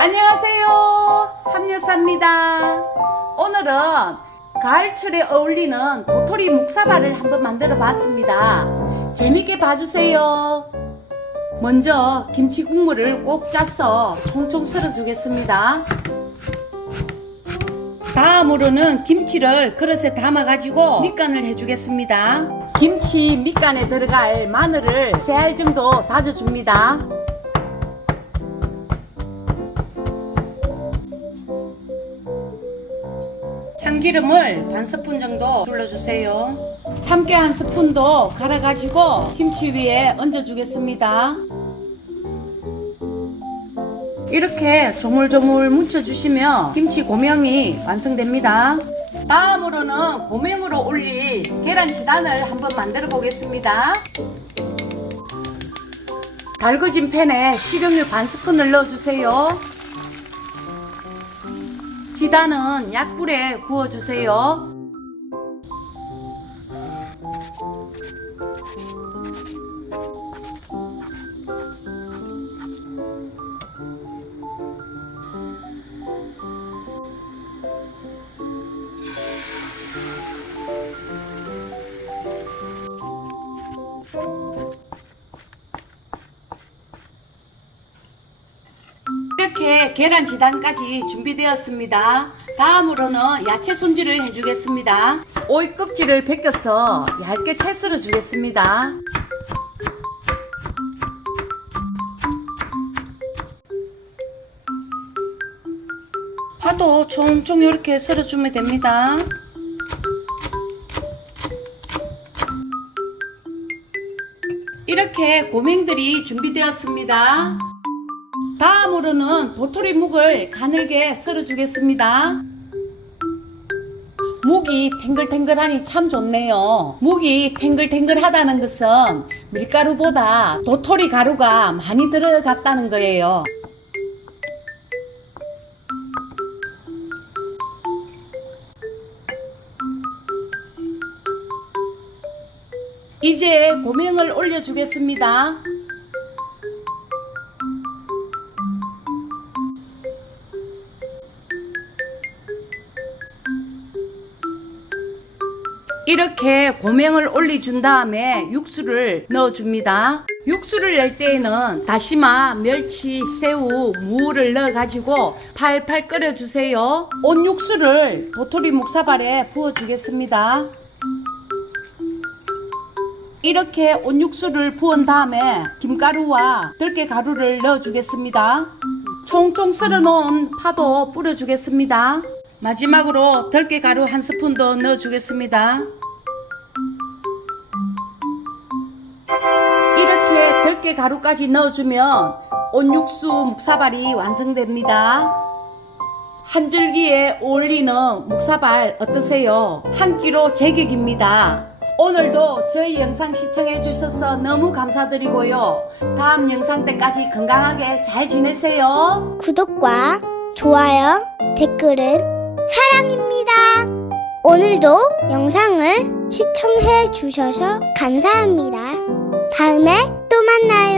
안녕하세요. 함여사입니다. 오늘은 가을철에 어울리는 도토리 묵사발을 한번 만들어 봤습니다. 재밌게 봐주세요. 먼저 김치 국물을 꼭 짜서 총총 썰어 주겠습니다. 다음으로는 김치를 그릇에 담아 가지고 밑간을 해 주겠습니다. 김치 밑간에 들어갈 마늘을 3알 정도 다져 줍니다. 참기름을 반 스푼 정도 둘러주세요. 참깨 한 스푼도 갈아가지고 김치 위에 얹어주겠습니다. 이렇게 조물조물 묻혀주시면 김치 고명이 완성됩니다. 다음으로는 고명으로 올릴 계란 지단을 한번 만들어 보겠습니다. 달궈진 팬에 식용유 반 스푼을 넣어주세요. 지단은 약불에 구워주세요. 이렇게 계란 지단까지 준비되었습니다. 다음으로는 야채 손질을 해주겠습니다. 오이 껍질을 벗겨서 얇게 채 썰어 주겠습니다. 파도 총총 이렇게 썰어주면 됩니다. 이렇게 고명들이 준비되었습니다. 다음으로는 도토리 묵을 가늘게 썰어 주겠습니다. 묵이 탱글탱글하니 참 좋네요. 묵이 탱글탱글하다는 것은 밀가루보다 도토리 가루가 많이 들어갔다는 거예요. 이제 고명을 올려주겠습니다. 이렇게 고명을 올려준 다음에 육수를 넣어줍니다. 육수를 낼 때에는 다시마, 멸치, 새우, 무를 넣어가지고 팔팔 끓여주세요. 온 육수를 도토리 묵사발에 부어주겠습니다. 이렇게 온 육수를 부은 다음에 김가루와 들깨가루를 넣어주겠습니다. 총총 썰어 놓은 파도 뿌려주겠습니다. 마지막으로 들깨가루 한 스푼 더 넣어주겠습니다. 이렇게 들깨가루까지 넣어주면 온육수 묵사발이 완성됩니다. 한 줄기에 어울리는 묵사발 어떠세요? 한 끼로 제격입니다. 오늘도 저희 영상 시청해 주셔서 너무 감사드리고요. 다음 영상 때까지 건강하게 잘 지내세요. 구독과 좋아요, 댓글은 사랑입니다. 오늘도 영상을 시청해 주셔서 감사합니다. 다음에 또 만나요.